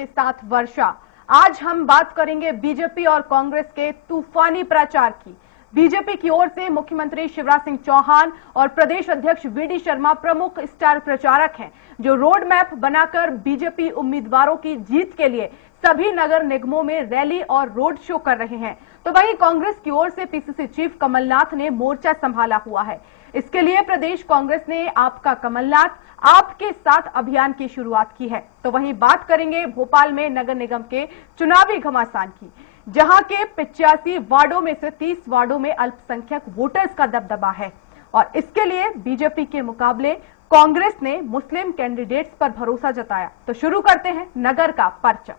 आपके साथ वर्षा। आज हम बात करेंगे बीजेपी और कांग्रेस के तूफानी प्रचार की। बीजेपी की ओर से मुख्यमंत्री शिवराज सिंह चौहान और प्रदेश अध्यक्ष वीडी शर्मा प्रमुख स्टार प्रचारक हैं, जो रोड मैप बनाकर बीजेपी उम्मीदवारों की जीत के लिए सभी नगर निगमों में रैली और रोड शो कर रहे हैं। तो वहीं कांग्रेस की ओर से पीसीसी चीफ कमलनाथ ने मोर्चा संभाला हुआ है। इसके लिए प्रदेश कांग्रेस ने आपका कमलनाथ आपके साथ अभियान की शुरुआत की है। तो वहीं बात करेंगे भोपाल में नगर निगम के चुनावी घमासान की, जहां के 85 वार्डों में से 30 वार्डों में अल्पसंख्यक वोटर्स का दबदबा है और इसके लिए बीजेपी के मुकाबले कांग्रेस ने मुस्लिम कैंडिडेट्स पर भरोसा जताया। तो शुरू करते हैं नगर का पर्चा।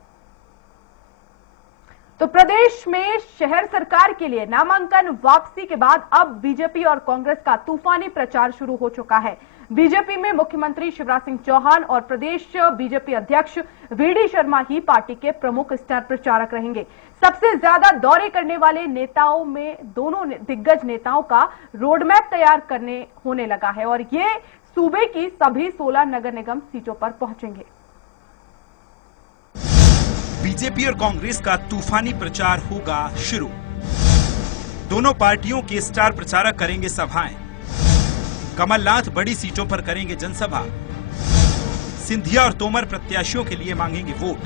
तो प्रदेश में शहर सरकार के लिए नामांकन वापसी के बाद अब बीजेपी और कांग्रेस का तूफानी प्रचार शुरू हो चुका है। बीजेपी में मुख्यमंत्री शिवराज सिंह चौहान और प्रदेश बीजेपी अध्यक्ष वीडी शर्मा ही पार्टी के प्रमुख स्टार प्रचारक रहेंगे। सबसे ज्यादा दौरे करने वाले नेताओं में दोनों दिग्गज नेताओं का रोडमैप तैयार करने होने लगा है और ये सूबे की सभी 16 नगर निगम सीटों पर पहुंचेंगे। बीजेपी और कांग्रेस का तूफानी प्रचार होगा शुरू। दोनों पार्टियों के स्टार प्रचारक करेंगे सभाएं। कमलनाथ बड़ी सीटों पर करेंगे जनसभा। सिंधिया और तोमर प्रत्याशियों के लिए मांगेंगे वोट।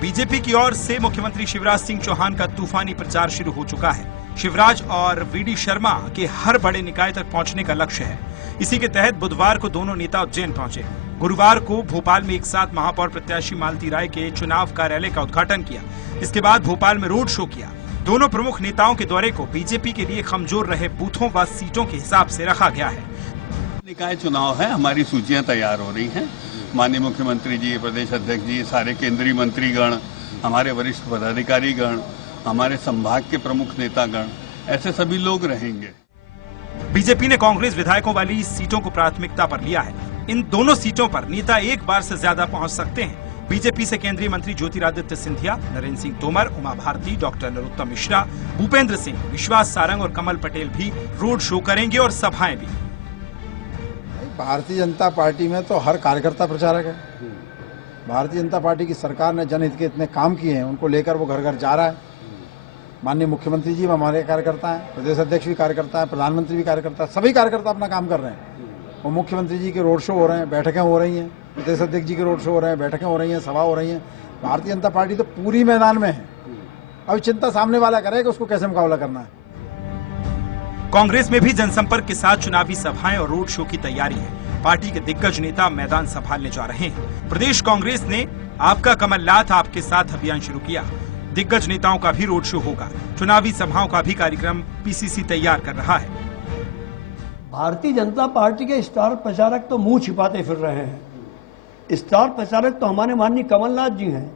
बीजेपी की ओर से मुख्यमंत्री शिवराज सिंह चौहान का तूफानी प्रचार शुरू हो चुका है। शिवराज और वीडी शर्मा के हर बड़े निकाय तक पहुंचने का लक्ष्य है। इसी के तहत बुधवार को दोनों नेता उज्जैन पहुंचे। गुरुवार को भोपाल में एक साथ महापौर प्रत्याशी मालती राय के चुनाव कार्यालय का उद्घाटन किया। इसके बाद भोपाल में रोड शो किया। दोनों प्रमुख नेताओं के दौरे को बीजेपी के लिए कमजोर रहे बूथों व सीटों के हिसाब से रखा गया है। निकाय चुनाव है, हमारी सूचियां तैयार हो रही हैं। माननीय मुख्यमंत्री जी, प्रदेश अध्यक्ष जी, सारे केंद्रीय मंत्रीगण, हमारे वरिष्ठ पदाधिकारीगण, हमारे संभाग के प्रमुख नेतागण, ऐसे सभी लोग रहेंगे। बीजेपी ने कांग्रेस विधायकों वाली सीटों को प्राथमिकता पर लिया है। इन दोनों सीटों पर नेता एक बार से ज्यादा पहुंच सकते हैं। बीजेपी से केंद्रीय मंत्री ज्योतिरादित्य सिंधिया, नरेंद्र सिंह तोमर, उमा भारती, डॉक्टर नरोत्तम मिश्रा, भूपेंद्र सिंह, विश्वास सारंग और कमल पटेल भी रोड शो करेंगे और सभाएं भी। भारतीय जनता पार्टी में तो हर कार्यकर्ता प्रचारक है। भारतीय जनता पार्टी की सरकार ने जनहित के इतने काम किए हैं, उनको लेकर वो घर घर जा रहा है। माननीय मुख्यमंत्री जी हमारे कार्यकर्ता हैं, प्रदेश अध्यक्ष भी कार्यकर्ता है, प्रधानमंत्री भी कार्यकर्ता है, सभी कार्यकर्ता अपना काम कर रहे हैं। और मुख्यमंत्री जी के रोड शो हो रहे हैं, बैठकें हो रही हैं, प्रदेश अध्यक्ष जी के रोड शो हो रहे हैं, बैठकें हो रही हैं, सभा हो रही हैं। भारतीय जनता पार्टी तो पूरी मैदान में है। अब चिंता सामने वाला करे कि उसको कैसे मुकाबला करना है। कांग्रेस में भी जनसंपर्क के साथ चुनावी सभाएं और रोड शो की तैयारी है। पार्टी के दिग्गज नेता मैदान संभालने जा रहे हैं। प्रदेश कांग्रेस ने आपका कमलनाथ आपके साथ अभियान शुरू किया। दिग्गज नेताओं का भी रोड शो होगा। चुनावी सभाओं का भी कार्यक्रम पीसीसी तैयार कर रहा है। भारतीय जनता पार्टी के स्टार प्रचारक तो मुंह छिपाते फिर रहे हैं। स्टार प्रचारक तो हमारे माननीय कमलनाथ जी हैं,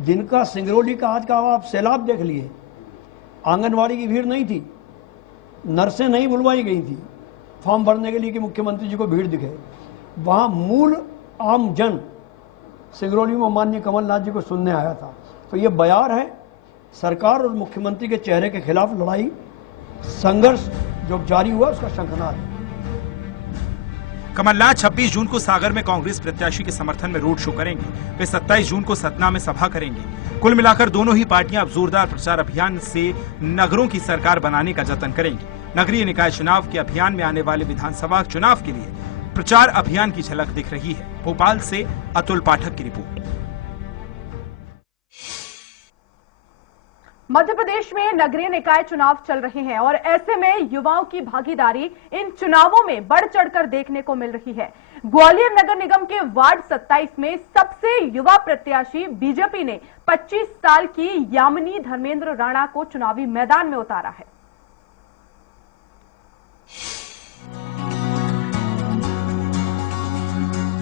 जिनका सिंगरौली का आज का आप सैलाब देख लिए। आंगनवाड़ी की भीड़ नहीं थी, नर्सें नहीं बुलवाई गई थी फॉर्म भरने के लिए कि मुख्यमंत्री जी को भीड़ दिखे। वहाँ मूल आम जन सिंगरौली में माननीय कमलनाथ जी को सुनने आया था। तो ये बयार है सरकार और मुख्यमंत्री के चेहरे के खिलाफ लड़ाई, संघर्ष जो जारी हुआ उसका शंखनाद है। कमलनाथ 26 जून को सागर में कांग्रेस प्रत्याशी के समर्थन में रोड शो करेंगे। वे 27 जून को सतना में सभा करेंगे। कुल मिलाकर दोनों ही पार्टियां अब जोरदार प्रचार अभियान से नगरों की सरकार बनाने का जतन करेंगी। नगरीय निकाय चुनाव के अभियान में आने वाले विधानसभा चुनाव के लिए प्रचार अभियान की झलक दिख रही है। भोपाल से अतुल पाठक की रिपोर्ट। मध्य प्रदेश में नगरीय निकाय चुनाव चल रहे हैं और ऐसे में युवाओं की भागीदारी इन चुनावों में बढ़ चढ़कर देखने को मिल रही है। ग्वालियर नगर निगम के वार्ड 27 में सबसे युवा प्रत्याशी बीजेपी ने 25 साल की यामिनी धर्मेंद्र राणा को चुनावी मैदान में उतारा है।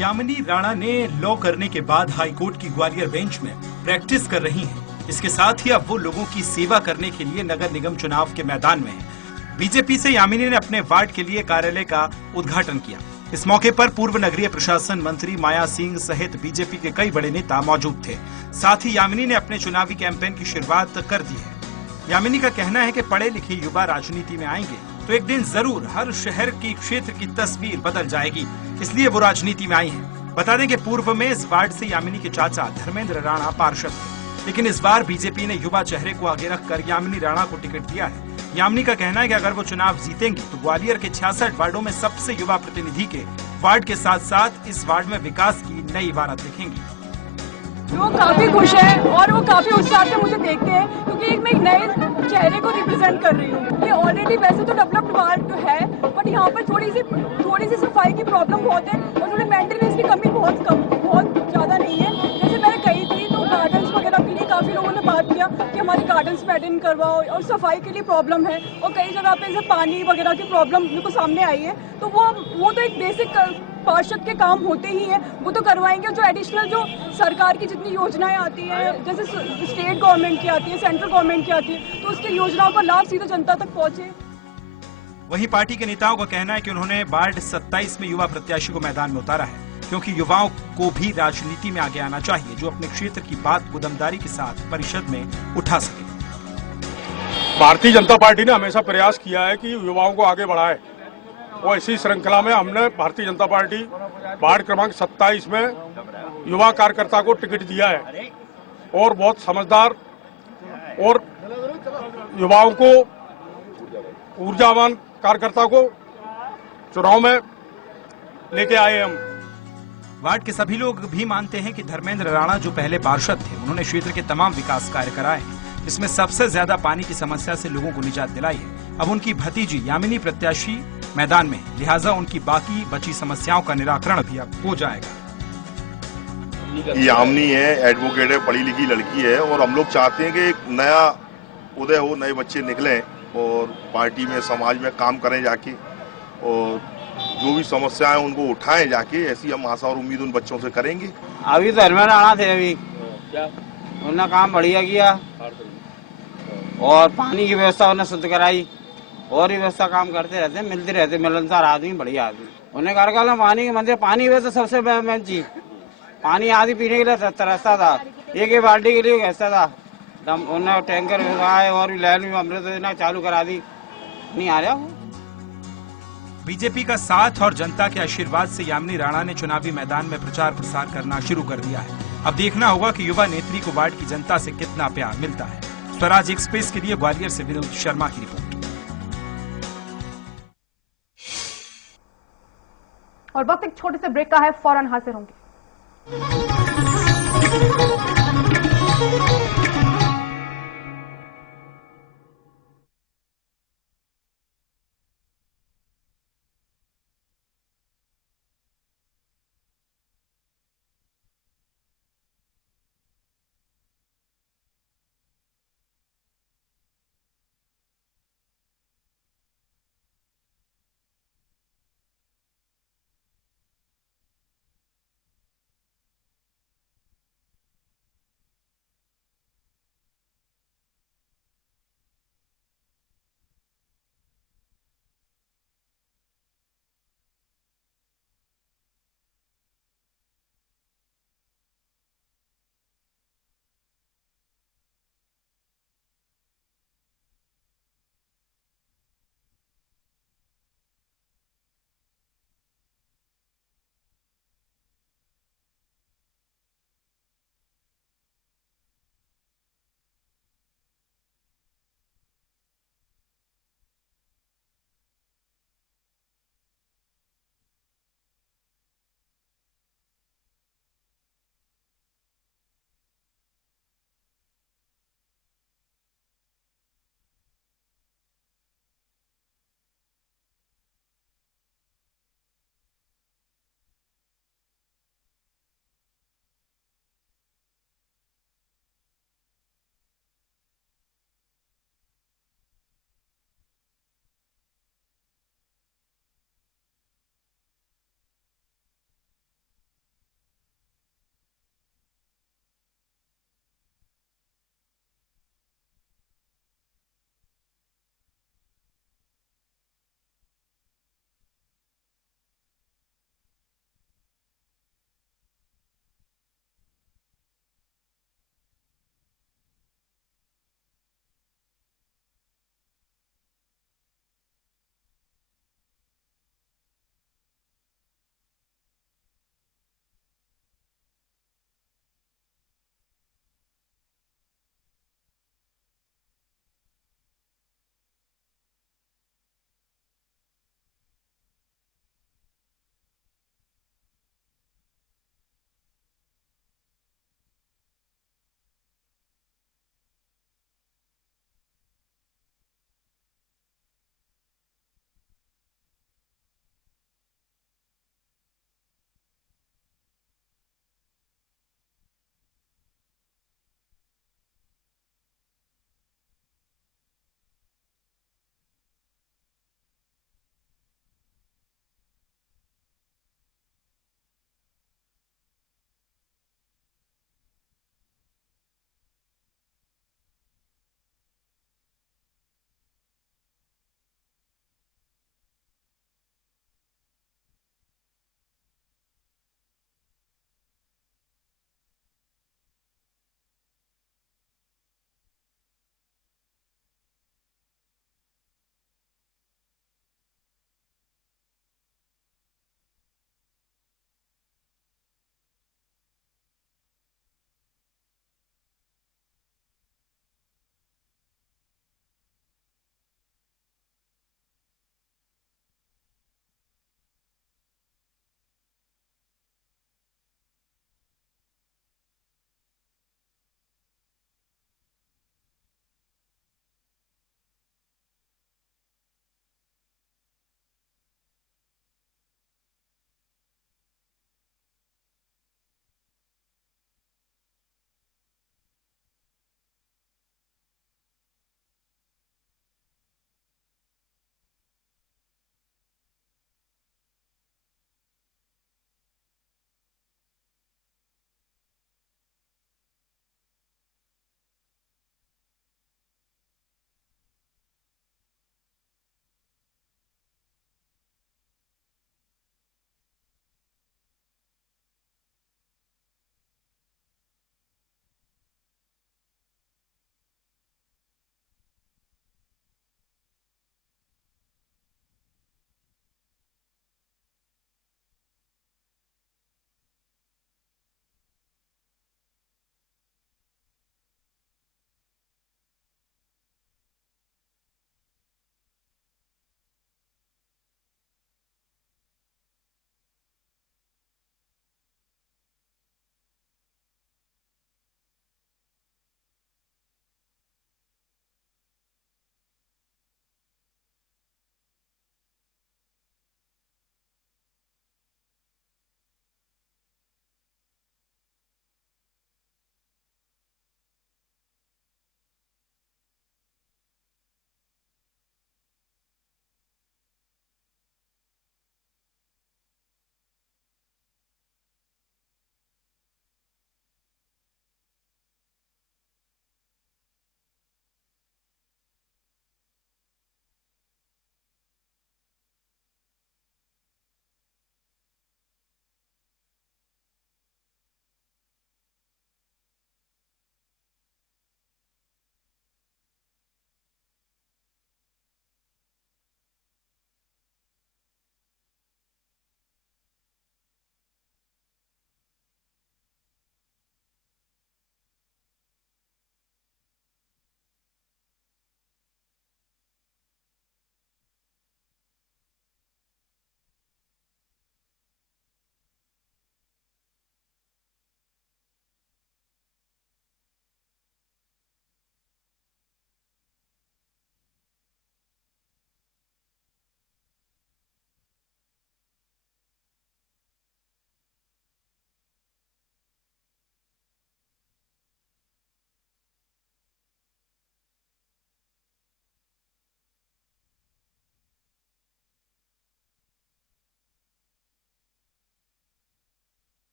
यामिनी राणा ने लॉ करने के बाद हाईकोर्ट की ग्वालियर बेंच में प्रैक्टिस कर रही हैं। इसके साथ ही अब वो लोगों की सेवा करने के लिए नगर निगम चुनाव के मैदान में है। बीजेपी से यामिनी ने अपने वार्ड के लिए कार्यालय का उद्घाटन किया। इस मौके पर पूर्व नगरीय प्रशासन मंत्री माया सिंह सहित बीजेपी के कई बड़े नेता मौजूद थे। साथ ही यामिनी ने अपने चुनावी कैंपेन की शुरुआत कर दी है। यामिनी का कहना है कि पढ़े लिखे युवा राजनीति में आएंगे तो एक दिन जरूर हर शहर की क्षेत्र की तस्वीर बदल जाएगी, इसलिए वो राजनीति में आई हैं। बता दें कि पूर्व में इस वार्ड से यामिनी के चाचा धर्मेंद्र राणा पार्षद थे, लेकिन इस बार बीजेपी ने युवा चेहरे को आगे रखकर यामिनी राणा को टिकट दिया है। यामिनी का कहना है कि अगर वो चुनाव जीतेंगी तो ग्वालियर के 66 वार्डों में सबसे युवा प्रतिनिधि के वार्ड के साथ साथ इस वार्ड में विकास की नई इबारत लिखेंगी। वो काफी खुश है और वो काफी उत्साह से मुझे देखते हैं, क्योंकि मैं एक नए चेहरे को रिप्रेजेंट कर रही हूँ। ये ऑलरेडी वैसे तो डेवलप्ड वार्ड है, बट यहाँ पर थोड़ी सी सफाई की प्रॉब्लम बहुत है और थोड़ी मेंटेनेंस की कमी बहुत ज्यादा नहीं है। जैसे मैंने कही थी तो गार्डन्स वगैरह के लिए काफी लोगों ने बात किया कि हमारे गार्डन्स मेंटेन करवाओ, और सफाई के लिए प्रॉब्लम है और कई जगह पे जैसे पानी वगैरह की प्रॉब्लम मेरे को सामने आई है। तो वो तो एक बेसिक पार्षद के काम होते ही है, वो तो करवाएंगे। जो एडिशनल जो सरकार की जितनी योजनाएं आती हैं, जैसे स्टेट गवर्नमेंट की आती है, सेंट्रल गवर्नमेंट की आती है, तो उसकी योजनाओं का लाभ सीधे जनता तक पहुंचे। वहीं पार्टी के नेताओं का कहना है कि उन्होंने वार्ड 27 में युवा प्रत्याशी को मैदान में उतारा है, क्योंकि युवाओं को भी राजनीति में आगे आना चाहिए, जो अपने क्षेत्र की बात को दमदारी के साथ परिषद में उठा सके। भारतीय जनता पार्टी ने हमेशा प्रयास किया है कि युवाओं को आगे बढ़ाए, और इसी श्रृंखला में हमने भारतीय जनता पार्टी वार्ड क्रमांक 27 में युवा कार्यकर्ता को टिकट दिया है, और बहुत समझदार और युवाओं को ऊर्जावान कार्यकर्ता को चुनाव में लेके आए हम। वार्ड के सभी लोग भी मानते हैं कि धर्मेंद्र राणा जो पहले पार्षद थे, उन्होंने क्षेत्र के तमाम विकास कार्य कराए हैं। इसमें सबसे ज्यादा पानी की समस्या से लोगों को निजात दिलाई है। अब उनकी भतीजी यामिनी प्रत्याशी मैदान में, लिहाजा उनकी बाकी बची समस्याओं का निराकरण भी अब हो जाएगा। यामिनी है, एडवोकेट है, पढ़ी लिखी लड़की है, और हम लोग चाहते हैं कि एक नया उदय हो, नए बच्चे निकलें और पार्टी में समाज में काम करें जाके, और जो भी समस्याएं उनको उठाएं जाके। ऐसी हम आशा और उम्मीद उन बच्चों से करेंगे। अभी तो धर्मेंद्र राणा थे, अभी उन्होंने काम बढ़िया किया और पानी की व्यवस्था उन्होंने शुद्ध कराई, और भी व्यवस्था काम करते रहते, मिलते रहते, मिलनसार आदमी, बढ़िया आदमी। उन्हें कार्यकाल में पानी के मंदिर, पानी की व्यवस्था सबसे मेन चीज। पानी आदि पीने के लिए तरसता था, एक बाल्टी के लिए कहता था। उन्होंने टैंकर लगाए और भी लाइन में अमृत योजना चालू करा दी, नहीं आ रहा वो। बीजेपी का साथ और जनता के आशीर्वाद से यामिनी राणा ने चुनावी मैदान में प्रचार प्रसार करना शुरू कर दिया है। अब देखना होगा कि युवा नेत्री को वार्ड की जनता से कितना प्यार मिलता है। स्वराज एक्सप्रेस के लिए ग्वालियर से विनोद शर्मा की रिपोर्ट। और वक्त एक छोटे से ब्रेक का है, फौरन हाजिर होंगे।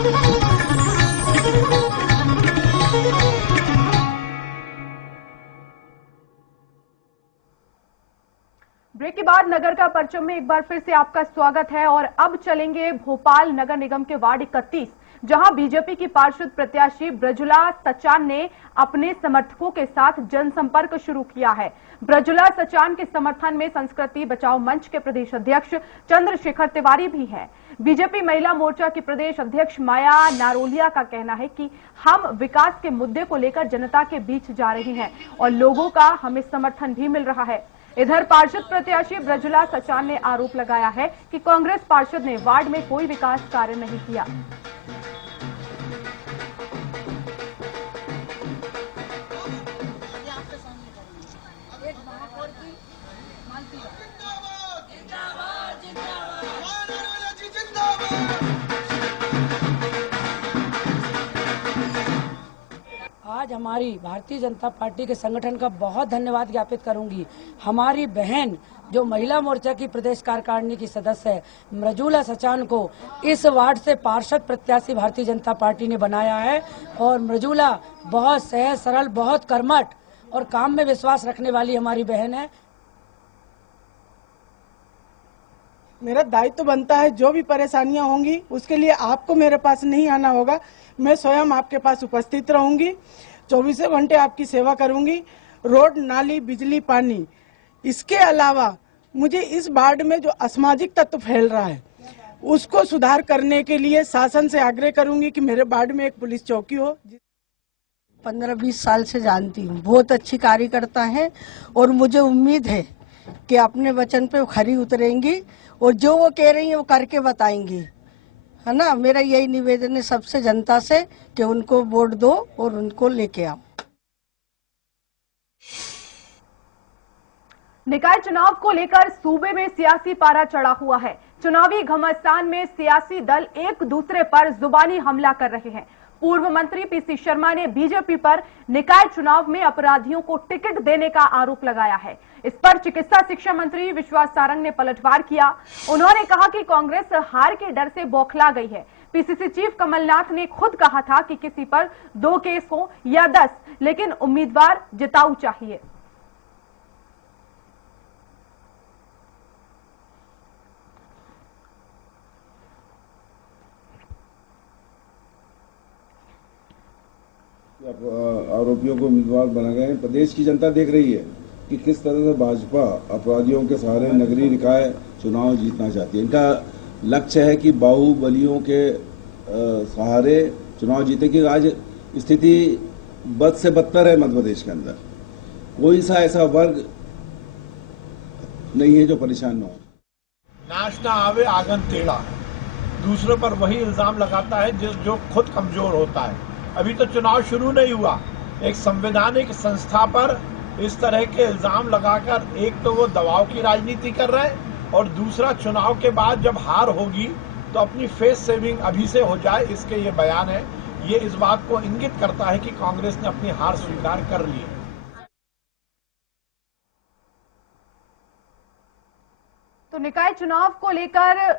ब्रेक के बाद नगर का परचम में एक बार फिर से आपका स्वागत है और अब चलेंगे भोपाल नगर निगम के वार्ड 31, जहां बीजेपी की पार्षद प्रत्याशी ब्रजुला सचान ने अपने समर्थकों के साथ जनसंपर्क शुरू किया है। ब्रजुला सचान के समर्थन में संस्कृति बचाओ मंच के प्रदेश अध्यक्ष चंद्रशेखर तिवारी भी हैं। बीजेपी महिला मोर्चा की प्रदेश अध्यक्ष माया नारोलिया का कहना है कि हम विकास के मुद्दे को लेकर जनता के बीच जा रहे हैं और लोगों का हमें समर्थन भी मिल रहा है। इधर पार्षद प्रत्याशी ब्रजुला सचान ने आरोप लगाया है कि कांग्रेस पार्षद ने वार्ड में कोई विकास कार्य नहीं किया। आज हमारी भारतीय जनता पार्टी के संगठन का बहुत धन्यवाद ज्ञापित करूंगी। हमारी बहन जो महिला मोर्चा की प्रदेश कार्यकारिणी की सदस्य है ब्रजुला सचान को इस वार्ड से पार्षद प्रत्याशी भारतीय जनता पार्टी ने बनाया है और ब्रजुला बहुत सहज सरल, बहुत कर्मठ और काम में विश्वास रखने वाली हमारी बहन है। मेरा दायित्व बनता है, जो भी परेशानियां होंगी उसके लिए आपको मेरे पास नहीं आना होगा, मैं स्वयं आपके पास उपस्थित रहूंगी, 24 घंटे आपकी सेवा करूंगी। रोड, नाली, बिजली, पानी, इसके अलावा मुझे इस वार्ड में जो असामाजिक तत्व फैल रहा है उसको सुधार करने के लिए शासन से आग्रह करूंगी कि मेरे वार्ड में एक पुलिस चौकी हो। 15-20 साल से जानती हूँ, बहुत अच्छी कार्यकर्ता है और मुझे उम्मीद है कि अपने वचन पे खरी उतरेंगी और जो वो कह रही है वो करके बताएंगी, है ना। मेरा यही निवेदन है सबसे, जनता से, कि उनको वोट दो और उनको लेके आओ। निकाय चुनाव को लेकर सूबे में सियासी पारा चढ़ा हुआ है। चुनावी घमासान में सियासी दल एक दूसरे पर जुबानी हमला कर रहे हैं। पूर्व मंत्री पीसी शर्मा ने बीजेपी पर निकाय चुनाव में अपराधियों को टिकट देने का आरोप लगाया है। इस पर चिकित्सा शिक्षा मंत्री विश्वास सारंग ने पलटवार किया। उन्होंने कहा कि कांग्रेस हार के डर से बौखला गई है। पीसीसी चीफ कमलनाथ ने खुद कहा था कि किसी पर 2 केस हो या 10, लेकिन उम्मीदवार जिताऊ चाहिए। आरोपियों को उम्मीदवार बना गए हैं। प्रदेश की जनता देख रही है कि किस तरह से भाजपा अपराधियों के सहारे नगरीय निकाय चुनाव जीतना चाहती है। इनका लक्ष्य है कि बाहुबलियों के सहारे चुनाव जीते, कि आज स्थिति बद से बदतर है मध्य प्रदेश के अंदर। कोई सा ऐसा वर्ग नहीं है जो परेशान न हो। नाच ना आवे आंगन टेढ़ा, दूसरों पर वही इल्जाम लगाता है जो खुद कमजोर होता है। अभी तो चुनाव शुरू नहीं हुआ, एक संवैधानिक संस्था पर इस तरह के इल्जाम लगाकर एक तो वो दबाव की राजनीति कर रहे हैं और दूसरा चुनाव के बाद जब हार होगी तो अपनी फेस सेविंग अभी से हो जाए, इसके ये बयान है। ये इस बात को इंगित करता है कि कांग्रेस ने अपनी हार स्वीकार कर ली है। तो निकाय चुनाव को लेकर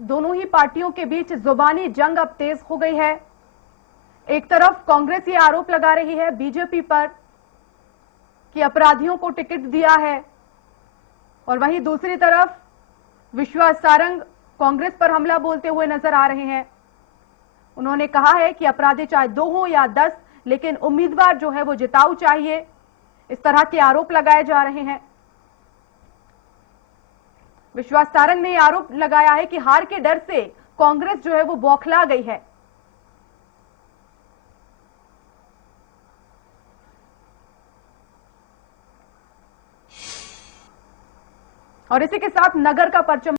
दोनों ही पार्टियों के बीच जुबानी जंग अब तेज हो गई है। एक तरफ कांग्रेस ये आरोप लगा रही है बीजेपी पर कि अपराधियों को टिकट दिया है और वहीं दूसरी तरफ विश्वास सारंग कांग्रेस पर हमला बोलते हुए नजर आ रहे हैं। उन्होंने कहा है कि अपराधी चाहे 2 हो या 10, लेकिन उम्मीदवार जो है वो जिताऊ चाहिए। इस तरह के आरोप लगाए जा रहे हैं। विश्वास सारंग ने आरोप लगाया है कि हार के डर से कांग्रेस जो है वो बौखला गई है। और इसी के साथ नगर का परचम